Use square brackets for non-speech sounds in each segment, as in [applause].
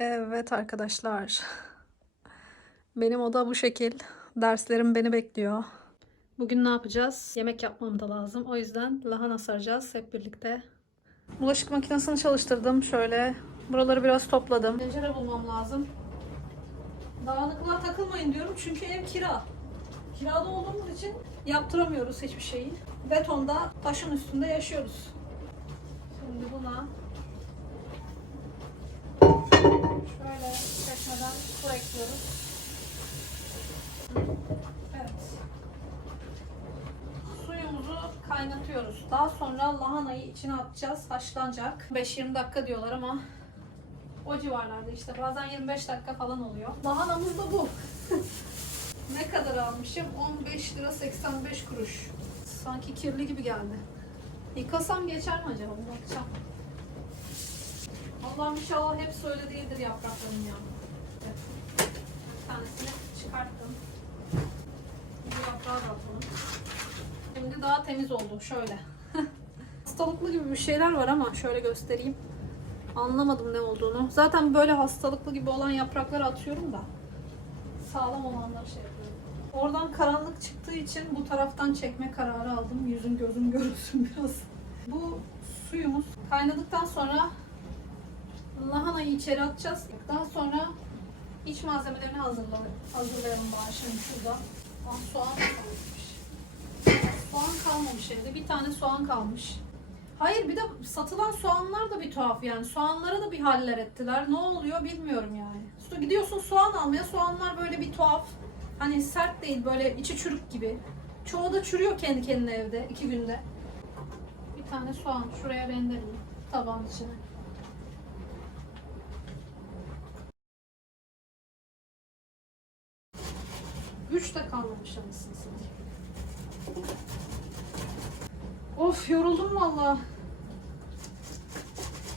Evet arkadaşlar. Benim oda bu şekil. Derslerim beni bekliyor. Bugün ne yapacağız? Yemek yapmam da lazım. O yüzden lahana saracağız hep birlikte. Bulaşık makinesini çalıştırdım. Şöyle buraları biraz topladım. Tencere bulmam lazım. Dağınıklığa takılmayın diyorum çünkü ev kira. Kirada olduğumuz için yaptıramıyoruz hiçbir şeyi. Betonda taşın üstünde yaşıyoruz. Şimdi buna Şöyle çekmeden su ekliyoruz. Evet. Suyumuzu kaynatıyoruz. Daha sonra lahanayı içine atacağız. Haşlanacak. 5-20 dakika diyorlar ama o civarlarda işte. Bazen 25 dakika falan oluyor. Lahanamız da bu. [laughs] ne kadar almışım? 15 lira 85 kuruş. Sanki kirli gibi geldi. Yıkasam geçer mi acaba? Bakacağım. Allah'ım inşallah hep öyle değildir yapraklarım ya. Evet. Bir tanesini çıkarttım. Bu yaprağı da atalım. Şimdi daha temiz oldu. Şöyle. [laughs] Hastalıklı gibi bir şeyler var ama şöyle göstereyim. Anlamadım ne olduğunu. Zaten böyle hastalıklı gibi olan yaprakları atıyorum da. Sağlam olanları şey yapıyorum. Oradan karanlık çıktığı için bu taraftan çekme kararı aldım. Yüzüm gözüm görünsün [laughs] biraz. Bu suyumuz kaynadıktan sonra lahanayı içeri atacağız. Daha sonra iç malzemelerini hazırla hazırlayalım bana şimdi şurada. Aa, soğan kalmış. Soğan kalmamış evde. Bir tane soğan kalmış. Hayır bir de satılan soğanlar da bir tuhaf yani. Soğanlara da bir haller ettiler. Ne oluyor bilmiyorum yani. Su- Gidiyorsun soğan almaya. Soğanlar böyle bir tuhaf. Hani sert değil böyle içi çürük gibi. Çoğu da çürüyor kendi kendine evde iki günde. Bir tane soğan şuraya rendeleyeyim tabağın içine. Üç de kalmamış anasını satayım. Of yoruldum valla.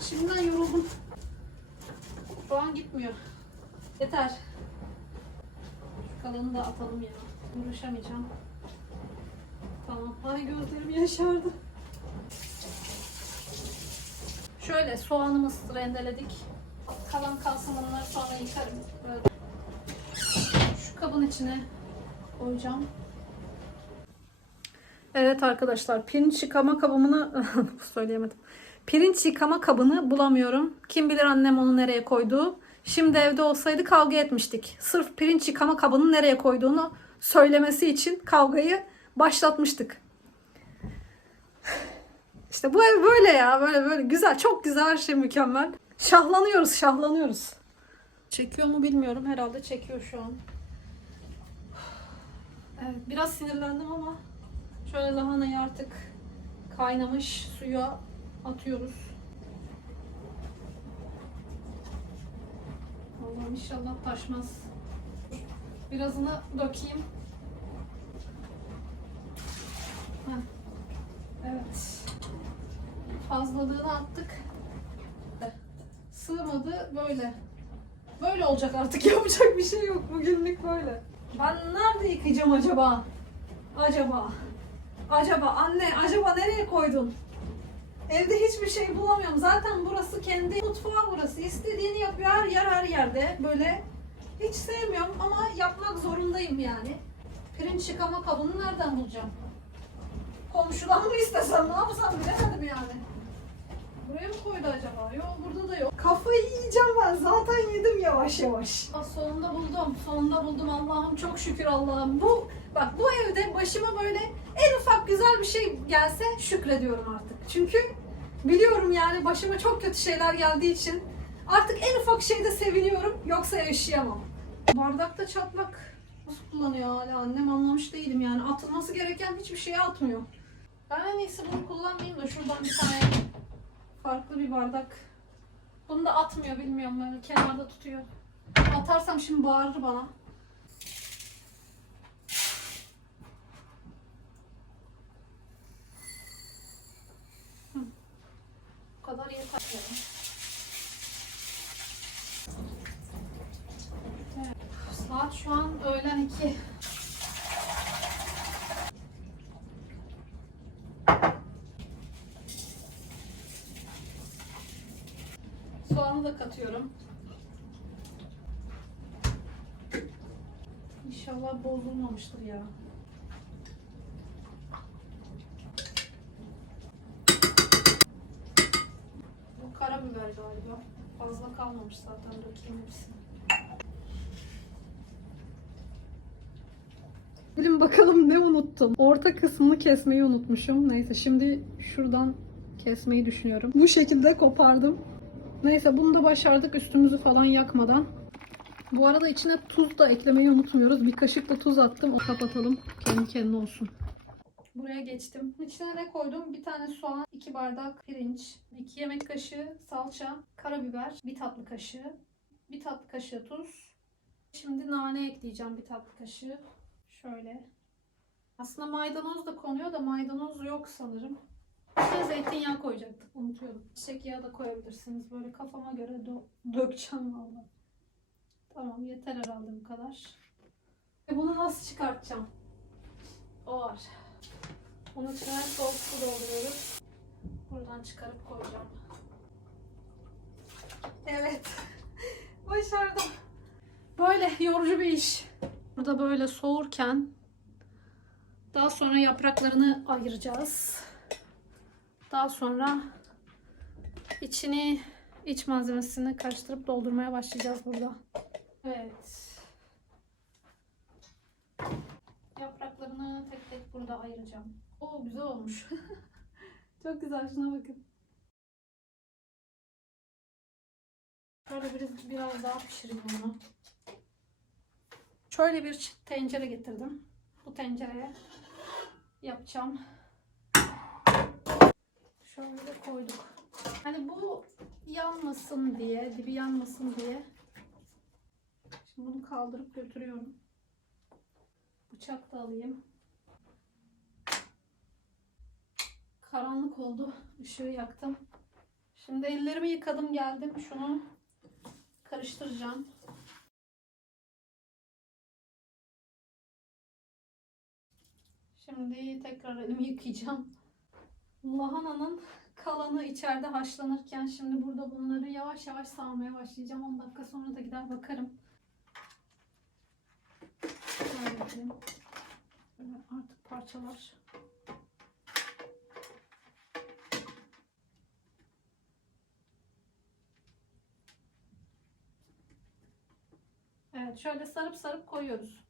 Şimdiden yoruldum. Şu an gitmiyor. Yeter. Kalanı da atalım ya. Uğraşamayacağım. Tamam. Ay gözlerim yaşardı. Şöyle soğanımızı rendeledik. Kalan kalsın onları sonra yıkarım. Böyle. Şu kabın içine koyacağım. Evet arkadaşlar pirinç yıkama kabımını [laughs] söyleyemedim. Pirinç yıkama kabını bulamıyorum. Kim bilir annem onu nereye koydu. Şimdi evde olsaydı kavga etmiştik. Sırf pirinç yıkama kabını nereye koyduğunu söylemesi için kavgayı başlatmıştık. İşte bu ev böyle ya. Böyle böyle güzel. Çok güzel her şey mükemmel. Şahlanıyoruz şahlanıyoruz. Çekiyor mu bilmiyorum. Herhalde çekiyor şu an. Biraz sinirlendim ama şöyle lahanayı artık kaynamış suya atıyoruz. Allah'ım inşallah taşmaz. Birazını dökeyim. Heh. Evet. Fazlalığını attık. Sığmadı böyle. Böyle olacak artık [laughs] yapacak bir şey yok. Bugünlük böyle. Ben nerede yıkayacağım acaba? Acaba? Acaba anne acaba nereye koydun? Evde hiçbir şey bulamıyorum. Zaten burası kendi mutfağı burası. İstediğini yapıyor her yer her yerde. Böyle hiç sevmiyorum ama yapmak zorundayım yani. Pirinç yıkama kabını nereden bulacağım? Komşudan mı istesem ne yapsam bilemedim yani. Buraya mı koydu acaba? Yok burada da yok. Kafayı yiyeceğim ben. Zaten yedim yavaş yavaş. Aa, sonunda buldum. Sonunda buldum Allah'ım. Çok şükür Allah'ım. Bu bak bu evde başıma böyle en ufak güzel bir şey gelse şükrediyorum artık. Çünkü biliyorum yani başıma çok kötü şeyler geldiği için artık en ufak şeyde seviniyorum. Yoksa yaşayamam. Bardakta çatlak. Nasıl kullanıyor hala annem anlamış değilim yani. Atılması gereken hiçbir şeye atmıyor. Ben en iyisi bunu kullanmayayım da şuradan bir tane farklı bir bardak. Bunu da atmıyor bilmiyorum böyle kenarda tutuyor. Atarsam şimdi bağırır bana. Kadar yeter. Saat şu an öğlen 2. katıyorum. İnşallah bozulmamıştır ya. Bu karabiber galiba. Fazla kalmamış zaten dökeyim hepsini. Bilin bakalım ne unuttum. Orta kısmını kesmeyi unutmuşum. Neyse şimdi şuradan kesmeyi düşünüyorum. Bu şekilde kopardım. Neyse bunu da başardık üstümüzü falan yakmadan. Bu arada içine tuz da eklemeyi unutmuyoruz. Bir kaşık da tuz attım. O kapatalım. Kendi kendine olsun. Buraya geçtim. İçine ne koydum? Bir tane soğan, iki bardak pirinç, iki yemek kaşığı salça, karabiber, bir tatlı kaşığı, bir tatlı kaşığı tuz. Şimdi nane ekleyeceğim bir tatlı kaşığı. Şöyle. Aslında maydanoz da konuyor da maydanoz yok sanırım. İçine zeytinyağı koyacaktık. Unutuyordum. Çiçek yağı da koyabilirsiniz. Böyle kafama göre dö- dökeceğim valla. Tamam yeter herhalde bu kadar. E bunu nasıl çıkartacağım? O var. Onun içine soğuk su dolduruyoruz. Buradan çıkarıp koyacağım. Evet. [laughs] Başardım. Böyle yorucu bir iş. Burada böyle soğurken daha sonra yapraklarını ayıracağız. Daha sonra içini iç malzemesini karıştırıp doldurmaya başlayacağız burada. Evet. Yapraklarını tek tek burada ayıracağım. Oo güzel olmuş. [laughs] Çok güzel şuna bakın. Şöyle biraz, biraz daha pişireyim onu. Şöyle bir tencere getirdim. Bu tencereye yapacağım. Şöyle koyduk. Hani bu yanmasın diye, dibi yanmasın diye. Şimdi bunu kaldırıp götürüyorum. Bıçak da alayım. Karanlık oldu. Işığı yaktım. Şimdi ellerimi yıkadım geldim. Şunu karıştıracağım. Şimdi tekrar elimi yıkayacağım. Lahananın kalanı içeride haşlanırken şimdi burada bunları yavaş yavaş sağmaya başlayacağım. 10 dakika sonra da gider bakarım. Artık parçalar. Evet şöyle sarıp sarıp koyuyoruz.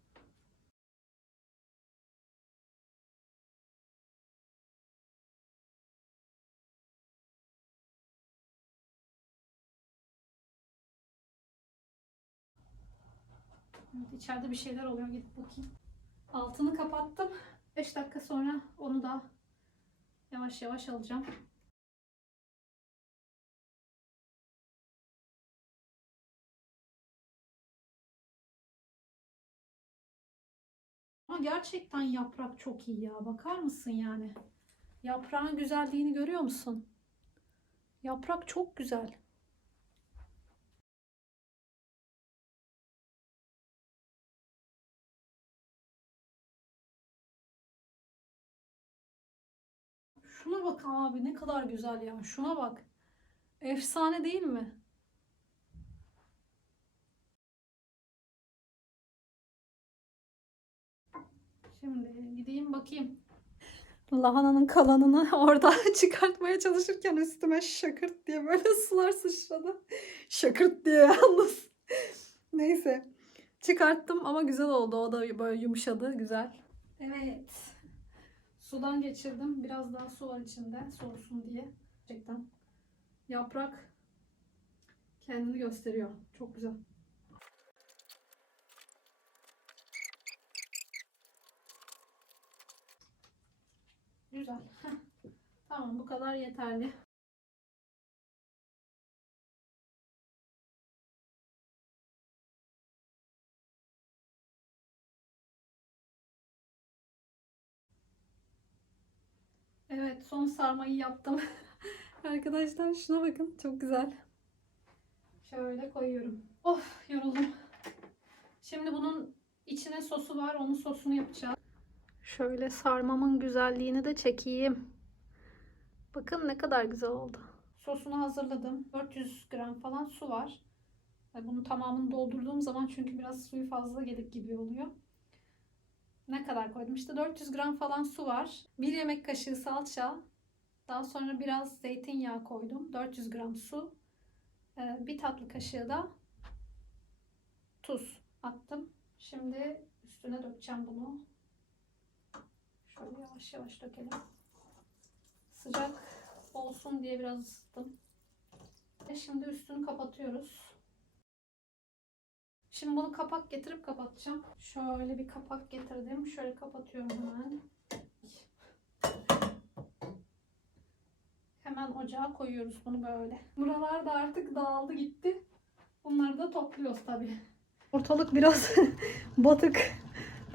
Evet, içeride bir şeyler oluyor. Gidip bakayım. Altını kapattım. 5 dakika sonra onu da yavaş yavaş alacağım. Ama gerçekten yaprak çok iyi ya. Bakar mısın yani? Yaprağın güzelliğini görüyor musun? Yaprak çok güzel. Şuna bak abi ne kadar güzel ya. Şuna bak. Efsane değil mi? Şimdi gideyim bakayım. Lahananın kalanını [laughs] orada [laughs] çıkartmaya çalışırken üstüme şakırt diye böyle sular sıçradı. Şakırt diye yalnız. [laughs] Neyse. Çıkarttım ama güzel oldu. O da böyle yumuşadı. Güzel. Evet. Sudan geçirdim. Biraz daha su var içinde. Soğusun diye. Gerçekten. Yaprak kendini gösteriyor. Çok güzel. Güzel. [laughs] Tamam bu kadar yeterli. Evet son sarmayı yaptım. [laughs] Arkadaşlar şuna bakın çok güzel. Şöyle koyuyorum. Of yoruldum. Şimdi bunun içine sosu var. Onun sosunu yapacağım. Şöyle sarmamın güzelliğini de çekeyim. Bakın ne kadar güzel oldu. Sosunu hazırladım. 400 gram falan su var. Bunun tamamını doldurduğum zaman çünkü biraz suyu fazla gelir gibi oluyor. Ne kadar koydum? İşte 400 gram falan su var. 1 yemek kaşığı salça. Daha sonra biraz zeytinyağı koydum. 400 gram su. Ee, bir tatlı kaşığı da tuz attım. Şimdi üstüne dökeceğim bunu. Şöyle yavaş yavaş dökelim. Sıcak olsun diye biraz ısıttım. Şimdi üstünü kapatıyoruz. Şimdi bunu kapak getirip kapatacağım. Şöyle bir kapak getirdim. Şöyle kapatıyorum hemen. Hemen ocağa koyuyoruz bunu böyle. Buralar da artık dağıldı gitti. Bunları da topluyoruz tabii. Ortalık biraz [laughs] batık.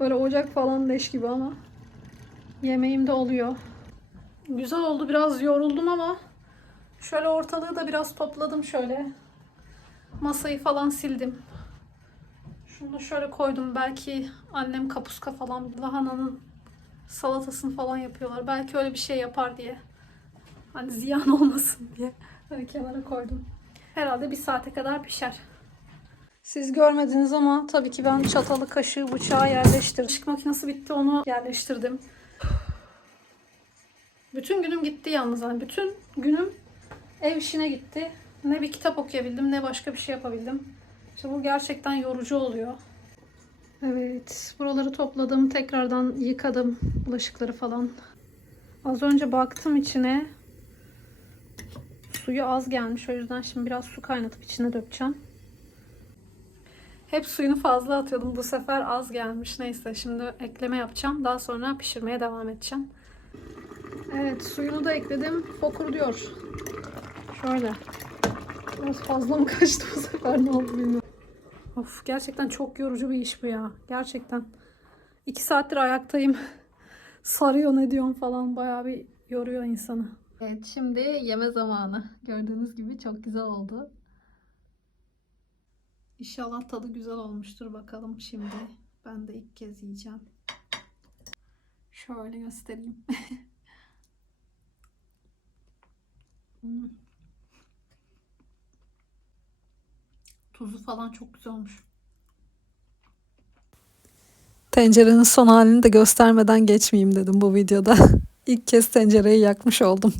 Böyle ocak falan leş gibi ama yemeğim de oluyor. Güzel oldu. Biraz yoruldum ama şöyle ortalığı da biraz topladım şöyle. Masayı falan sildim. Şunu da şöyle koydum. Belki annem kapuska falan lahananın salatasını falan yapıyorlar. Belki öyle bir şey yapar diye. Hani ziyan [laughs] olmasın diye. Hani kenara koydum. Herhalde bir saate kadar pişer. Siz görmediniz ama tabii ki ben çatalı, kaşığı, bıçağı yerleştirdim. Işık makinesi bitti onu yerleştirdim. Bütün günüm gitti yalnız. Yani bütün günüm ev işine gitti. Ne bir kitap okuyabildim ne başka bir şey yapabildim. İşte bu gerçekten yorucu oluyor. Evet, buraları topladım. Tekrardan yıkadım bulaşıkları falan. Az önce baktım içine. Suyu az gelmiş. O yüzden şimdi biraz su kaynatıp içine dökeceğim. Hep suyunu fazla atıyordum. Bu sefer az gelmiş. Neyse şimdi ekleme yapacağım. Daha sonra pişirmeye devam edeceğim. Evet suyunu da ekledim. Fokur diyor. Şöyle. Biraz fazla mı [laughs] kaçtı bu sefer ne oldu bilmiyorum. Of gerçekten çok yorucu bir iş bu ya. Gerçekten. İki saattir ayaktayım. [laughs] Sarıyor ne diyorum falan. Bayağı bir yoruyor insanı. Evet şimdi yeme zamanı. Gördüğünüz gibi çok güzel oldu. İnşallah tadı güzel olmuştur bakalım şimdi. Ben de ilk kez yiyeceğim. Şöyle göstereyim. [laughs] Hmm. Tuzu falan çok güzel olmuş. Tencerenin son halini de göstermeden geçmeyeyim dedim bu videoda. [laughs] İlk kez tencereyi yakmış oldum.